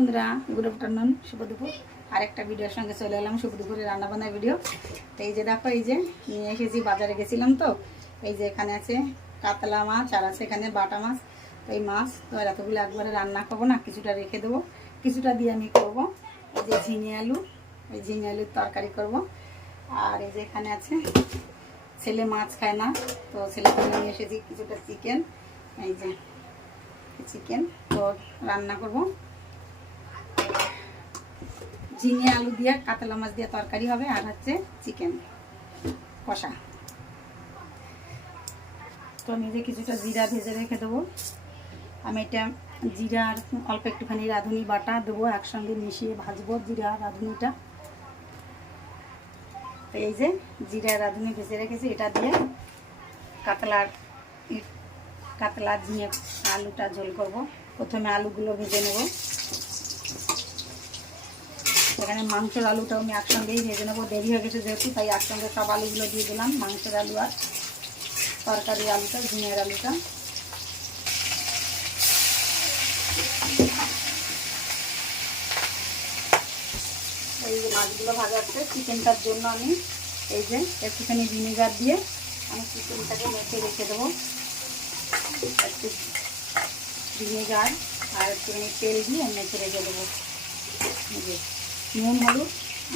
বন্ধুরা, good afternoon, শুভ দুপুর। আরেকটা ভিডিওর সঙ্গে চলে এলাম, শুভ দুপুরের রান্নাবান্নার ভিডিও। তো এই যে দেখো, এই যে নিয়ে এসেছি, বাজারে গেছিলাম তো। এই যে এখানে আছে কাতলা মাছ, আর আছে এখানে বাটা মাছ। তো এই মাছ তো এতগুলো একবারে রান্না করবো না, কিছুটা রেখে দেবো, কিছুটা দিয়ে আমি করবো এই যে ঝিঙে আলু, এই ঝিঙে আলুর তরকারি করব। আর এই যে এখানে আছে, ছেলে মাছ খায় না, তো ছেলের জন্য নিয়ে এসেছি কিছুটা চিকেন। এই যে চিকেন তো রান্না করব, ঝিঙে আলু দিয়ে কাতলা মাছ দিয়ে তরকারি হবে, আর হচ্ছে চিকেন কষা। তো আমি যে কিছুটা জিরা ভেজে রেখে দেবো। আমি এটা জিরা আর অল্প একটুখানি রাঁধুনি বাটা দেবো, একসঙ্গে মিশিয়ে ভাজবো জিরা রাঁধুনিটা। তো এই যে জিরা রাঁধুনি ভেজে রেখেছি, এটা দিয়ে কাতলা ঝিঙে আলুটা ঝোল করব। প্রথমে আলুগুলো ভেজে নেব, এখানে মাংসের আলুটাও আমি একসঙ্গেই ভেজে নেবো, দেরি হয়ে গেছে যেহেতু, তাই একসঙ্গে সব আলুগুলো দিয়ে দিলাম, মাংসের আলু আর তরকারি আলুটা, ঝিঙের আলুটা। এই যে মাছগুলো ভাজা হচ্ছে, চিকেনটার জন্য আমি এই যে একটুখানি ভিনেগার দিয়ে আমি চিকেনটাকে মেখে রেখে দেবো। একটু ভিনেগার আর একটুখানি তেল দিয়ে মেখে রেখে দেবো। এই যে নুন হলুদ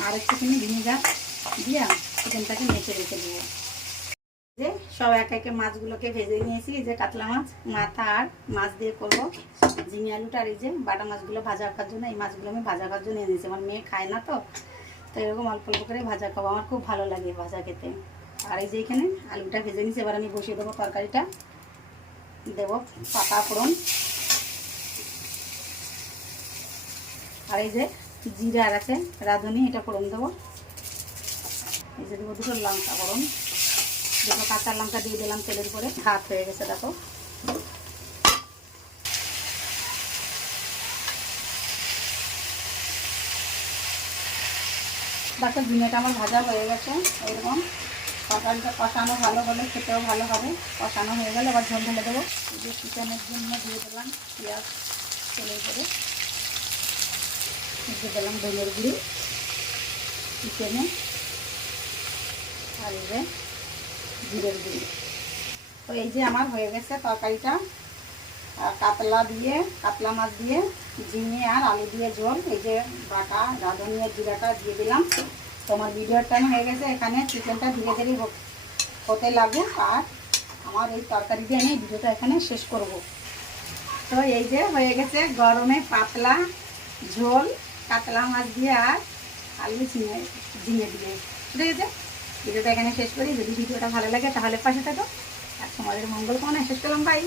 আর একটুখানি ভিনেগার দিয়ে চিকেনটাকে মেখে রেখে দেবো। যে সব এক একে মাছগুলোকে ভেজে নিয়েছি, এই যে কাতলা মাছ মাথা আর মাছ দিয়ে করবো ঝিঙে আলুটা। আর এই যে বাটা মাছগুলো ভাজা খাওয়ার জন্য, এই মাছগুলো আমি ভাজা খাওয়ার জন্য এনেছি, আমার মেয়ে খায় না তো, তো এরকম অল্প অল্প করে ভাজা খাবো, আমার খুব ভালো লাগে ভাজা খেতে। আর এই যে এখানে আলুটা ভেজে নিয়েছি, এবার আমি বসিয়ে দেবো তরকারিটা, দেবো পাতা ফোড়ন, আর এই যে জিরা আর আছে রাঁধুনি, এটা ফোড়ন দেবো। এই যে দেবো দুটো লঙ্কা ফোড়ন, দুটো কাঁচা লঙ্কা দিয়ে দিলাম তেলের উপরে, ভাত হয়ে গেছে দেখো। দেখো ঝিঙেটা আমার ভাজা হয়ে গেছে, এরকম তরকারিটা কষানো ভালো হলে খেতেও ভালো হবে। কষানো হয়ে গেলে আবার ঝোল ঢেলে দেবো। এই যে চিকেনের জন্য দিয়ে দিলাম পেঁয়াজ তেলের উপরে, দিয়ে দিলাম ধনের গুঁড়ি চিকেনে, আর এই যে জিরের গুঁড়ি। তো এই যে আমার হয়ে গেছে তরকারিটা, কাতলা মাছ দিয়ে ঝিঙে আর আলু দিয়ে ঝোল। এই যে বাটা রাঁধুনি আর জিরাটা দিয়ে দিলাম। তো আমার ভিডিওর টাইম হয়ে গেছে, এখানে চিকেনটা ধীরে ধীরে হতে লাগুক, আর আমার এই তরকারি দিয়ে আমি ভিডিওটা এখানে শেষ করব। তো এই যে হয়ে গেছে গরমে পাতলা ঝোল কাতলা মাছ দিয়ে আর আলু ঝিঙে দিয়ে, ঠিক আছে। ভিডিওটা এখানে শেষ করি। যদি ভিডিওটা ভালো লাগে তাহলে পাশে থাকো, আর তোমাদের মঙ্গল কামনায় শেষ করলাম, বাই।